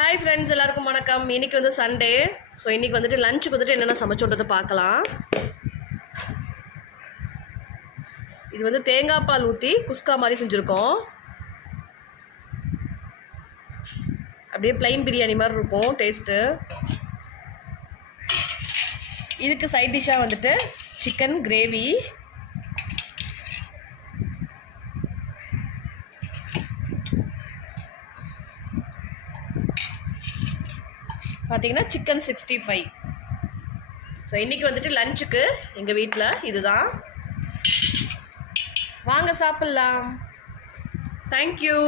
Hi friends, எல்லாருக்கும் வணக்கம். இன்றைக்கி வந்து சண்டே. ஸோ இன்றைக்கி வந்துட்டு லஞ்சுக்கு வந்துட்டு என்னென்ன சமைச்சோன்றதை பார்க்கலாம். இது வந்து தேங்காய் பால் ஊற்றி குஸ்கா மாதிரி செஞ்சுருக்கோம். அப்படியே ப்ளைன் பிரியாணி மாதிரி இருக்கும் டேஸ்ட்டு. இதுக்கு சைட் டிஷ்ஷாக வந்துட்டு சிக்கன் கிரேவி, பார்த்தீங்கன்னா சிக்கன் 65. ஸோ இன்றைக்கி வந்துட்டு லஞ்சுக்கு எங்கள் வீட்டில் இதுதான். வாங்க சாப்பிட்லாம். தேங்க்யூ.